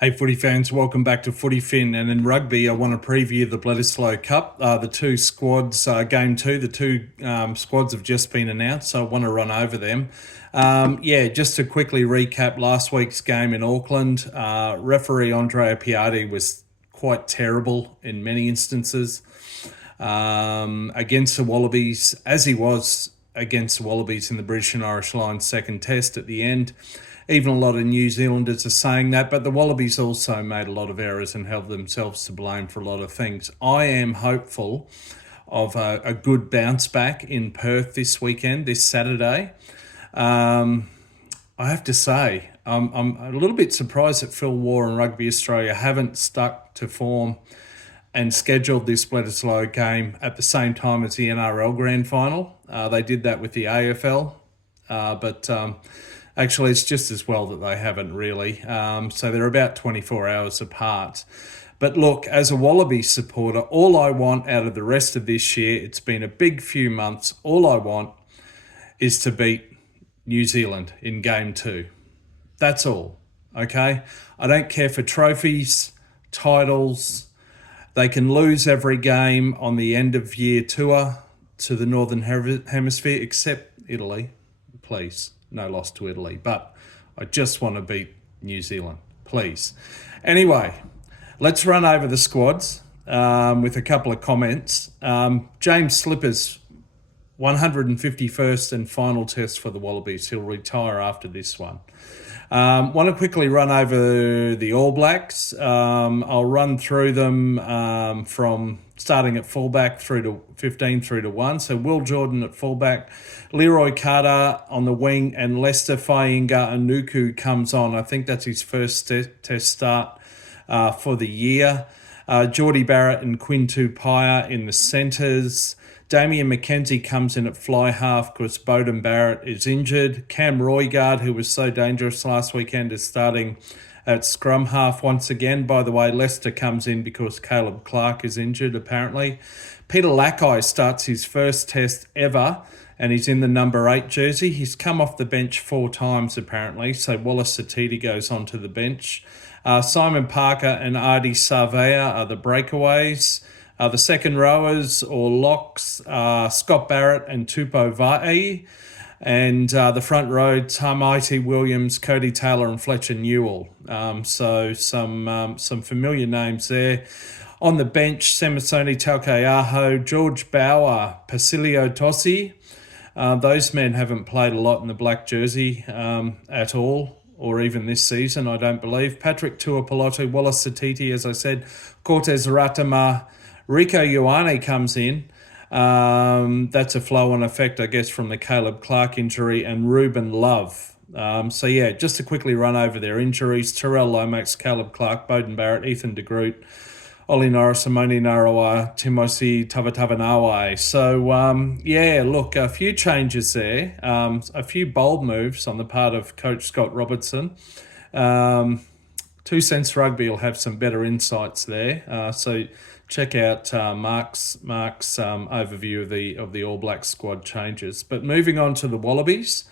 Hey footy fans, welcome back to Footy Fin. And in rugby, I want to preview the Bledisloe Cup. The two squads, game two, the two squads have just been announced, so I want to run over them. Just to quickly recap last week's game in Auckland, referee Andrea Piatti was quite terrible in many instances against the Wallabies, as he was against the Wallabies in the British and Irish Lions second test at the end. Even a lot of New Zealanders are saying that, but the Wallabies also made a lot of errors and held themselves to blame for a lot of things. I am hopeful of a good bounce back in Perth this weekend, this Saturday. I have to say, I'm a little bit surprised that Phil Waugh and Rugby Australia haven't stuck to form and scheduled this Bledisloe game at the same time as the NRL Grand Final. They did that with the AFL, but actually it's just as well that they haven't really. So they're about 24 hours apart. But look, as a Wallabies supporter, all I want out of the rest of this year, it's been a big few months, all I want is to beat New Zealand in game two. That's all, okay? I don't care for trophies, titles. They can lose every game on the end of year tour to the Northern Hemisphere, except Italy, please. No loss to Italy, but I just want to beat New Zealand, please. Anyway, let's run over the squads with a couple of comments. James Slipper's 151st and final test for the Wallabies. He'll retire after this one. Want to quickly run over the All Blacks. I'll run through them from starting at fullback through to 15 through to 1. So Will Jordan at fullback, Leroy Carter on the wing, and Lester Fainga'a-Nuku comes on. I think that's his first test start for the year. Geordie Barrett and Quinn Tupaia in the centres. Damian McKenzie comes in at fly half because Beauden Barrett is injured. Cam Roigard, who was so dangerous last weekend, is starting at scrum half once again. By the way, Leicester comes in because Caleb Clark is injured, apparently. Peter Lackey starts his first test ever, and he's in the number 8 jersey. He's come off the bench 4 times, apparently, so Wallace Satiti goes onto the bench. Simon Parker and Adi Savea are the breakaways. The second rowers or locks, Scott Barrett and Tupou Vaa'i. And the front row, Tamaiti Williams, Cody Taylor and Fletcher Newell. So some familiar names there. On the bench, Semisoni Taukeaho, George Bauer, Pasilio Tossi. Those men haven't played a lot in the black jersey at all, or even this season, I don't believe. Patrick Tuipulotu, Wallace Satiti, as I said, Cortez Ratama, Rico Ioane comes in. That's a flow-on effect, I guess, from the Caleb Clark injury, and Ruben Love. Just to quickly run over their injuries, Terrell Lomax, Caleb Clark, Beauden Barrett, Ethan de Groot, Ollie Norris, Simone Narawa, Timosi Tavatanawai. So, look, a few changes there, a few bold moves on the part of Coach Scott Robertson. 2 Cents Rugby will have some better insights there. So check out Mark's overview of the All Blacks squad changes. But moving on to the Wallabies,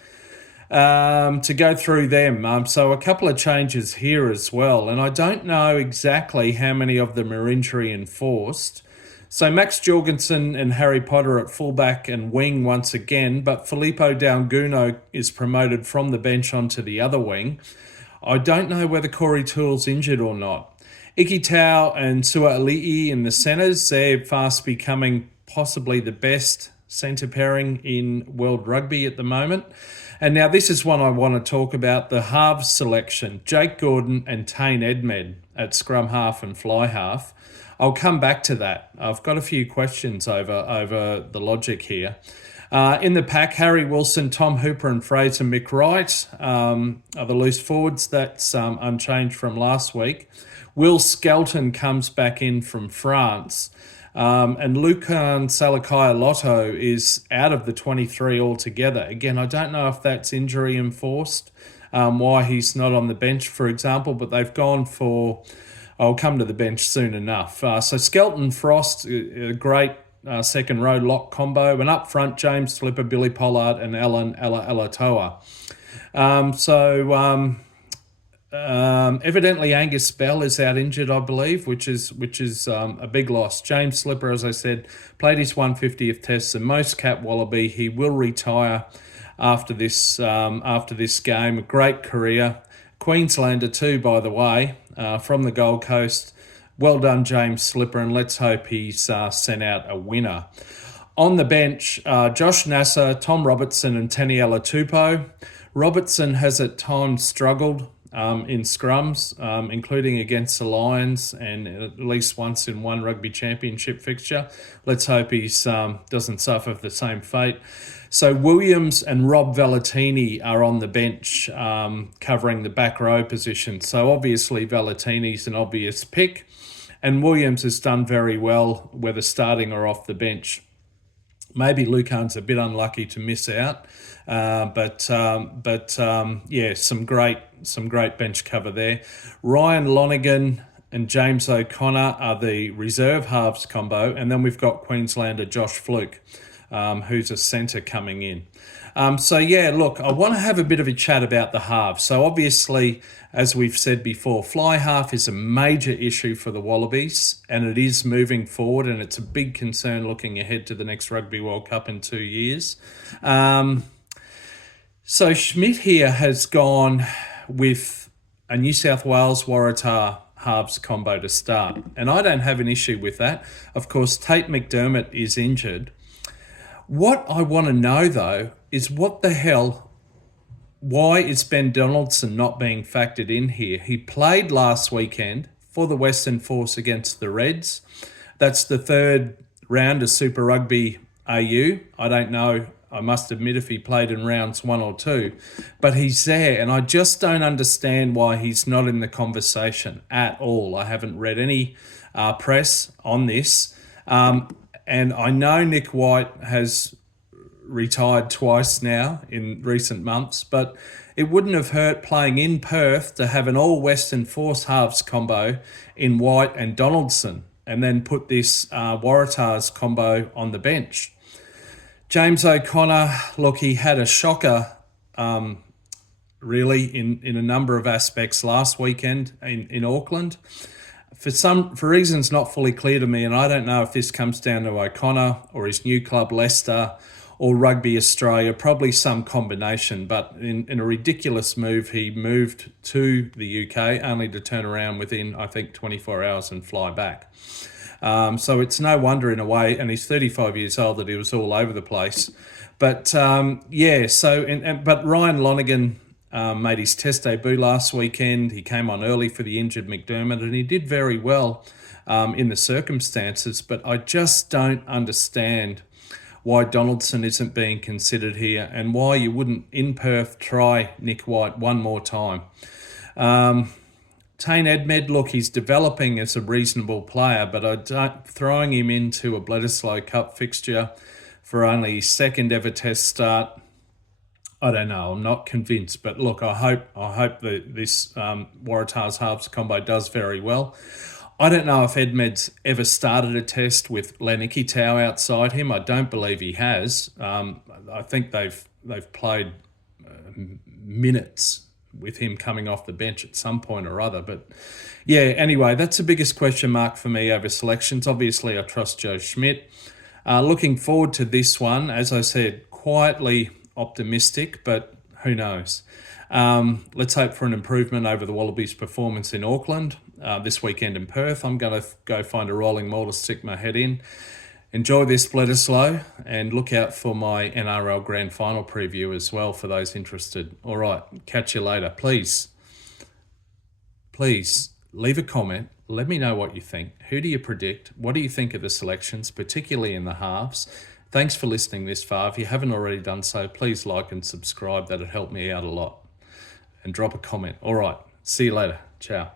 to go through them. So a couple of changes here as well, and I don't know exactly how many of them are injury enforced. So Max Jorgensen and Harry Potter at fullback and wing once again, but Filippo Daunguno is promoted from the bench onto the other wing. I don't know whether Corey Toole's injured or not. Iki Tau and Sua'ali'i in the centres. They're fast becoming possibly the best centre pairing in world rugby at the moment. And now this is one I want to talk about, the halves selection. Jake Gordon and Tane Edmed at scrum half and fly half. I'll come back to that. I've got a few questions over the logic here. In the pack, Harry Wilson, Tom Hooper and Fraser McWright are the loose forwards. That's unchanged from last week. Will Skelton comes back in from France. And Lucan Salakai Lotto is out of the 23 altogether. Again, I don't know if that's injury enforced, why he's not on the bench, for example, but they've gone for, I'll come to the bench soon enough. So Skelton Frost, a great second row lock combo, and up front, James Slipper, Billy Pollard and Alan Alatoa. Evidently Angus Bell is out injured, I believe, which is a big loss. James Slipper, as I said, played his 150th test, the most cap Wallaby. He will retire after this game. A great career. Queenslander too, by the way, from the Gold Coast. Well done, James Slipper, and let's hope he's sent out a winner. On the bench, Josh Nasser, Tom Robertson and Taniela Tupou. Robertson has at times struggled in scrums, including against the Lions and at least once in one rugby championship fixture. Let's hope he doesn't suffer the same fate. So Williams and Rob Valetini are on the bench covering the back row position. So obviously Valetini's an obvious pick, and Williams has done very well, whether starting or off the bench. Maybe Lucan's a bit unlucky to miss out, but yeah, some great bench cover there. Ryan Lonergan and James O'Connor are the reserve halves combo, and then we've got Queenslander Josh Fluke, who's a centre coming in. So yeah, look, I want to have a bit of a chat about the halves. So obviously, as we've said before, fly half is a major issue for the Wallabies, and it is moving forward, and it's a big concern looking ahead to the next Rugby World Cup in 2 years. So Schmidt here has gone with a New South Wales Waratah halves combo to start, and I don't have an issue with that. Of course, Tate McDermott is injured. What I want to know, though, is why is Ben Donaldson not being factored in here? He played last weekend for the Western Force against the Reds. That's the third round of Super Rugby AU. I don't know, I must admit, if he played in rounds 1 or 2, but he's there, and I just don't understand why he's not in the conversation at all. I haven't read any press on this. And I know Nick White has retired twice now in recent months, but it wouldn't have hurt playing in Perth to have an all-Western Force halves combo in White and Donaldson, and then put this Waratahs combo on the bench. James O'Connor, look, he had a shocker really in a number of aspects last weekend in Auckland. For reasons not fully clear to me, and I don't know if this comes down to O'Connor or his new club Leicester or Rugby Australia, probably some combination, but in a ridiculous move, he moved to the UK only to turn around within, I think, 24 hours and fly back. So it's no wonder in a way, and he's 35 years old, that he was all over the place. But yeah, but Ryan Lonergan made his test debut last weekend. He came on early for the injured McDermott, and he did very well in the circumstances. But I just don't understand why Donaldson isn't being considered here, and why you wouldn't, in Perth, try Nick White one more time. Tane Edmed, look, he's developing as a reasonable player, but throwing him into a Bledisloe Cup fixture for only his second ever test start, I don't know. I'm not convinced, but look, I hope that this Waratahs halves combo does very well. I don't know if Edmed's ever started a test with Leniki Tau outside him. I don't believe he has. I think they've played minutes with him coming off the bench at some point or other. But yeah, anyway, that's the biggest question mark for me over selections. Obviously, I trust Joe Schmidt. Looking forward to this one. As I said, quietly optimistic, but who knows? Let's hope for an improvement over the Wallabies' performance in Auckland this weekend in Perth. I'm going to go find a rolling mall to stick my head in. Enjoy this Bledisloe, and look out for my NRL Grand Final preview as well for those interested. All right, catch you later. Please leave a comment. Let me know what you think. Who do you predict? What do you think of the selections, particularly in the halves? Thanks for listening this far. If you haven't already done so, please like and subscribe. That'd help me out a lot. And drop a comment. All right, see you later. Ciao.